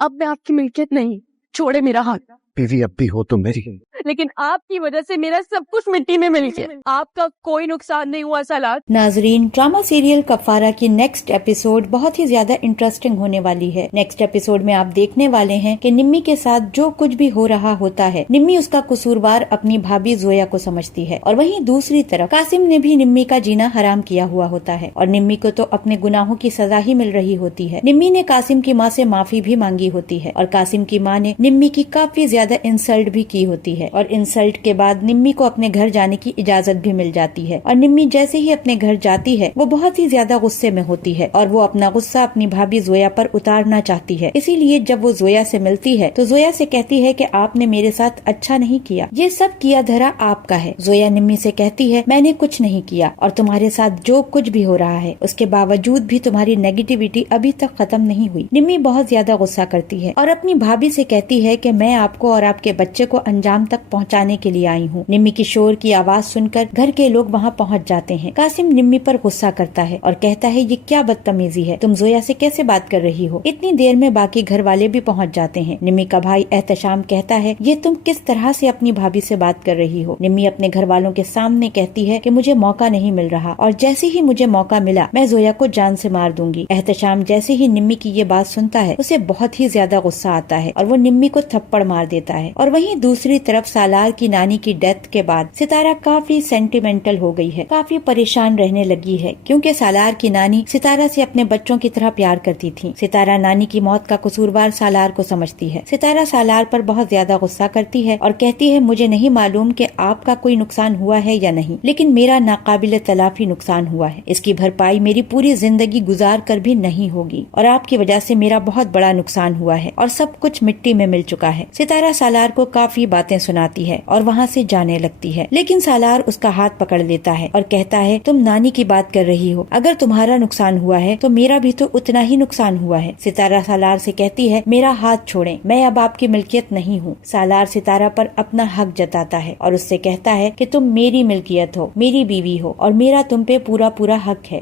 اب میں آپ کی ملکیت نہیں، چھوڑے میرا ہاتھ. بیوی اب بھی ہو تو میری. لیکن آپ کی وجہ سے میرا سب کچھ مٹی میں مل گیا. آپ کا کوئی نقصان نہیں ہوا سالار. ناظرین، ڈرامہ سیریل کفارہ کی نیکسٹ ایپیسوڈ بہت ہی زیادہ انٹرسٹنگ ہونے والی ہے. نیکسٹ ایپیسوڈ میں آپ دیکھنے والے ہیں کہ نمی کے ساتھ جو کچھ بھی ہو رہا ہوتا ہے، نمی اس کا قصوروار اپنی بھابھی زویا کو سمجھتی ہے، اور وہیں دوسری طرف قاسم نے بھی نمی کا جینا حرام کیا ہوا ہوتا ہے، اور نمی کو تو اپنے گناہوں کی سزا ہی مل رہی ہوتی ہے. نمی نے قاسم کی ماں سے معافی بھی مانگی ہوتی ہے، اور قاسم کی ماں نے نمی کی کافی زیادہ انسلٹ بھی کی ہوتی ہے، اور انسلٹ کے بعد نمی کو اپنے گھر جانے کی اجازت بھی مل جاتی ہے. اور نمی جیسے ہی اپنے گھر جاتی ہے، وہ بہت ہی زیادہ غصے میں ہوتی ہے، اور وہ اپنا غصہ اپنی بھابھی زویا پر اتارنا چاہتی ہے. اسی لیے جب وہ زویا سے ملتی ہے تو زویا سے کہتی ہے کہ آپ نے میرے ساتھ اچھا نہیں کیا، یہ سب کیا دھرا آپ کا ہے. زویا نمی سے کہتی ہے میں نے کچھ نہیں کیا، اور تمہارے ساتھ جو کچھ بھی ہو رہا ہے اس کے باوجود بھی تمہاری نیگیٹیوٹی ابھی تک ختم نہیں ہوئی. نمی بہت زیادہ غصہ کرتی ہے اور اپنی بھابھی سے کہتی ہے کہ میں آپ کو اور آپ کے بچے کو انجام تک پہنچانے کے لیے آئی ہوں. نمی کی شور کی آواز سن کر گھر کے لوگ وہاں پہنچ جاتے ہیں. قاسم نمی پر غصہ کرتا ہے اور کہتا ہے یہ کیا بدتمیزی ہے، تم زویا سے کیسے بات کر رہی ہو. اتنی دیر میں باقی گھر والے بھی پہنچ جاتے ہیں. نمی کا بھائی احتشام کہتا ہے یہ تم کس طرح سے اپنی بھابھی سے بات کر رہی ہو. نمی اپنے گھر والوں کے سامنے کہتی ہے کہ مجھے موقع نہیں مل رہا، اور جیسے ہی مجھے موقع ملا میں زویا کو جان سے مار دوں گی. احتشام جیسے ہی نمی کی یہ بات سنتا ہے اسے بہت ہی زیادہ غصہ آتا ہے اور وہ نمی کو تھپڑ مار دیتا ہے. اور وہیں دوسری طرف سالار کی نانی کی ڈیتھ کے بعد ستارہ کافی سینٹیمنٹل ہو گئی ہے، کافی پریشان رہنے لگی ہے، کیونکہ سالار کی نانی ستارہ سے اپنے بچوں کی طرح پیار کرتی تھی. ستارہ نانی کی موت کا قصوروار سالار کو سمجھتی ہے. ستارہ سالار پر بہت زیادہ غصہ کرتی ہے اور کہتی ہے مجھے نہیں معلوم کہ آپ کا کوئی نقصان ہوا ہے یا نہیں، لیکن میرا ناقابل تلافی نقصان ہوا ہے. اس کی بھرپائی میری پوری زندگی گزار کر بھی نہیں ہوگی، اور آپ کی وجہ سے میرا بہت بڑا نقصان ہوا ہے اور سب کچھ مٹی میں مل چکا ہے. ستارہ سالار کو کافی باتیں سناتی ہے اور وہاں سے جانے لگتی ہے، لیکن سالار اس کا ہاتھ پکڑ لیتا ہے اور کہتا ہے تم نانی کی بات کر رہی ہو، اگر تمہارا نقصان ہوا ہے تو میرا بھی تو اتنا ہی نقصان ہوا ہے. ستارہ سالار سے کہتی ہے میرا ہاتھ چھوڑیں، میں اب آپ کی ملکیت نہیں ہوں. سالار ستارہ پر اپنا حق جتاتا ہے اور اس سے کہتا ہے کہ تم میری ملکیت ہو، میری بیوی ہو، اور میرا تم پہ پورا حق ہے.